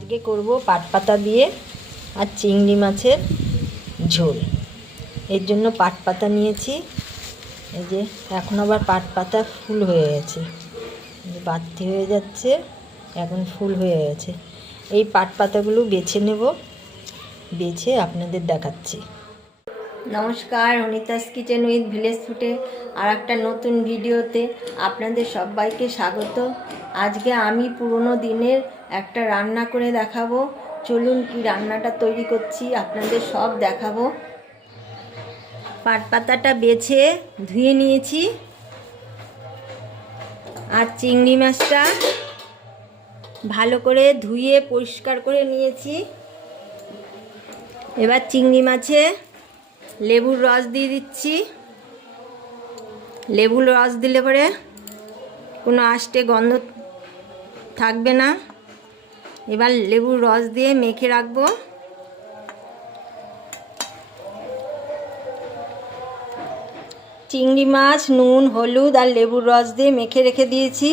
আজকে করব পাট পাতা দিয়ে আর চিংড়ি মাছের ঝোল। এর জন্য পাট পাতা নিয়েছি। এই যে এখন আবার পাট পাতা ফুল হয়ে গেছে, বাড়তি হয়ে যাচ্ছে, এখন ফুল হয়ে গেছে। এই পাট পাতাগুলো বেছে নেব, বেছে আপনাদের দেখাচ্ছি। নমস্কার, অনিতাস কিচেন উইথ ভিলেজ ফুডে আর একটা নতুন ভিডিওতে আপনাদের সবাইকে স্বাগত। আজকে আমি পুরনো দিনের একটা রান্না করে দেখাবো। চলুন কি রান্নাটা তৈরি করছি আপনাদের সব দেখাবো। পাট পাতাটা বেছে ধুয়ে নিয়েছি আর চিংড়ি মাছটা ভালো করে ধুয়ে পরিষ্কার করে নিয়েছি। এবার চিংড়ি মাছে লেবুর রস দিয়ে দিচ্ছি। লেবুর রস দিলে পরে কোনো আষ্টে গন্ধ থাকবে না। এবার লেবুর রস দিয়ে মেখে রাখবো। চিংড়ি মাছ নুন হলুদ আর লেবুর রস দিয়ে মেখে রেখে দিয়েছি।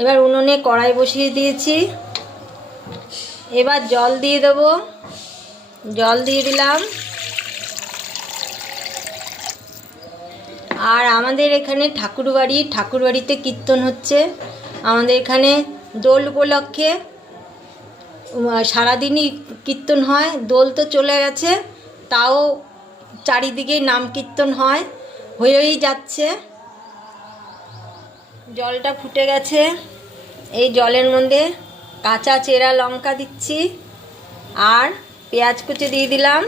এবার উনুনে কড়াই বসিয়ে দিয়েছি। এবার জল দিয়ে দেবো। জল দিয়ে দিলাম। আর আমাদের এখানে ঠাকুরবাড়িতে কীর্তন হচ্ছে। আমাদের এখানে দোল উপলক্ষে সারাদিনই কীর্তন হয়। দোল তো চলে গেছে, তাও চারিদিকেই নাম কীর্তন হয়, হয়েই যাচ্ছে। জলটা ফুটে গেছে। এই জলের মধ্যে কাঁচা চেরা লঙ্কা দিচ্ছি আর পেঁয়াজ কুচি দিয়ে দিলাম।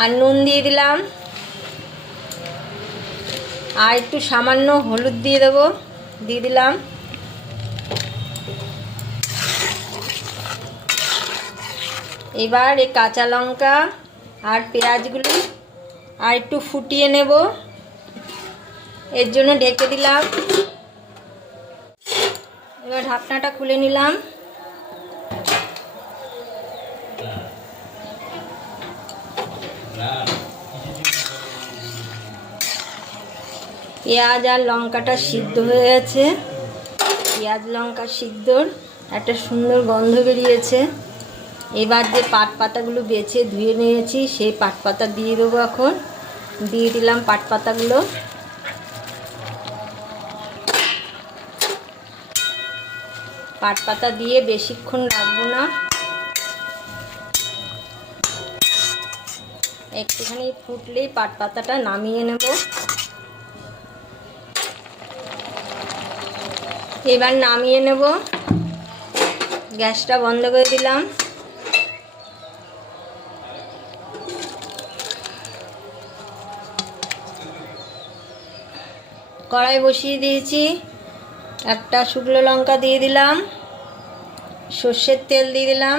আর নুন দিয়ে দিলাম আর একটু সামান্য হলুদ দিয়ে দেবো, দিয়ে দিলাম। এবার এই কাঁচা লঙ্কা আর পেঁয়াজগুলি আর একটু ফুটিয়ে নেব, এর জন্য ঢেকে দিলাম। এবার ঢাকনাটা খুলে নিলাম। পেঁয়াজ আর লঙ্কাটা সিদ্ধ হয়ে গেছে। পেঁয়াজ লঙ্কা সিদ্ধর একটা সুন্দর গন্ধ বেরিয়েছে। এবার যে পাট পাতাগুলো বেছে ধুয়ে নিয়েছি সেই পাট পাতা দিয়ে দেবো। এখন দিয়ে দিলাম পাট পাতাগুলো। পাট পাতা দিয়ে বেশিক্ষণ রাখবো না, একটুখানি ফুটলেই পাট পাতাটা নামিয়ে নেব। এবার নামিয়ে নেব। গ্যাসটা বন্ধ করে দিলাম। কড়াই বসিয়ে দিয়েছি। একটা শুকনো লঙ্কা দিয়ে দিলাম, সর্ষের তেল দিয়ে দিলাম।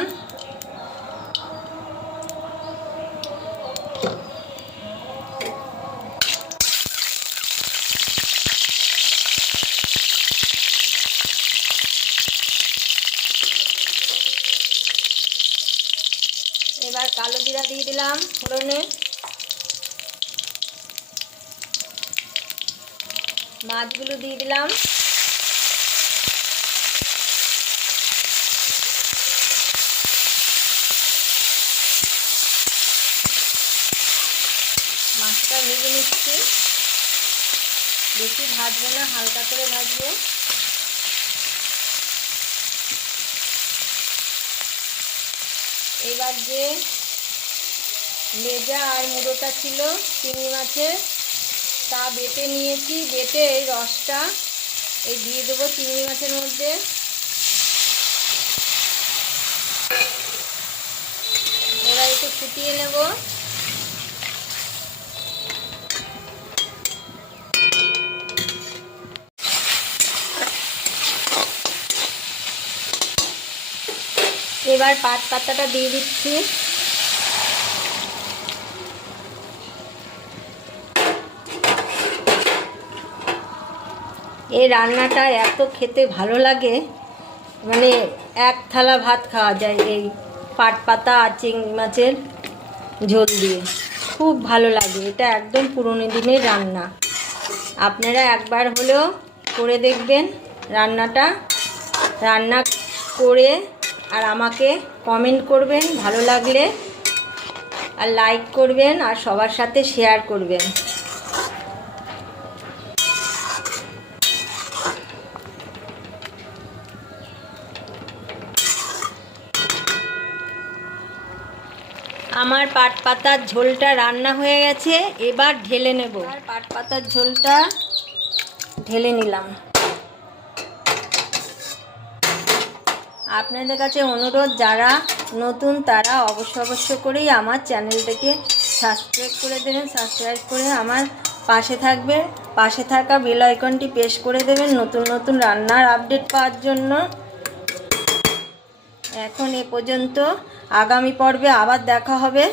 এবার কালো জিরা দিয়ে দিলাম ফোড়নে। মাছগুলো দিয়ে দিলাম। মাছটা ভেজে নিচ্ছি, বেশি ভাজবো না, হালকা করে ভাজবো। এবার যে লেজা আর মুড়োটা ছিল চিংড়ি মাছের, তা বেটে নিয়েছি। বেটে এই রসটা এই দিয়ে দেবো চিংড়ি মাছের মধ্যে। এবার একটু ফুটিয়ে নেব। এবার পাট পাতাটা দিয়ে দিচ্ছি। এই রান্নাটা এত খেতে ভালো লাগে, মানে এক থালা ভাত খাওয়া যায় এই পাট পাতা আর চিংড়ি মাছের ঝোল দিয়ে। খুব ভালো লাগে, এটা একদম পুরনো দিনের রান্না। আপনারা একবার হলেও করে দেখবেন রান্নাটা, রান্না করে আর আমাকে কমেন্ট করবেন ভালো লাগলে, আর লাইক করবেন আর সবার সাথে শেয়ার করবেন। আমার পাট পাতার ঝোলটা রান্না হয়ে গেছে, এবার ঢেলে নেব। পাট পাতার ঝোলটা ঢেলে নিলাম। আপনাদের কাছে অনুরোধ, যারা নতুন তারা অবশ্য করেই আমার চ্যানেলটাকে সাবস্ক্রাইব করে দেবেন। সাবস্ক্রাইব করে আমার পাশে থাকবে, পাশে থাকা বেল আইকনটি প্রেস করে দেবেন নতুন নতুন রান্নার আপডেট পাওয়ার জন্য। এখন এ পর্যন্ত, আগামী পর্বে আবার দেখা হবে।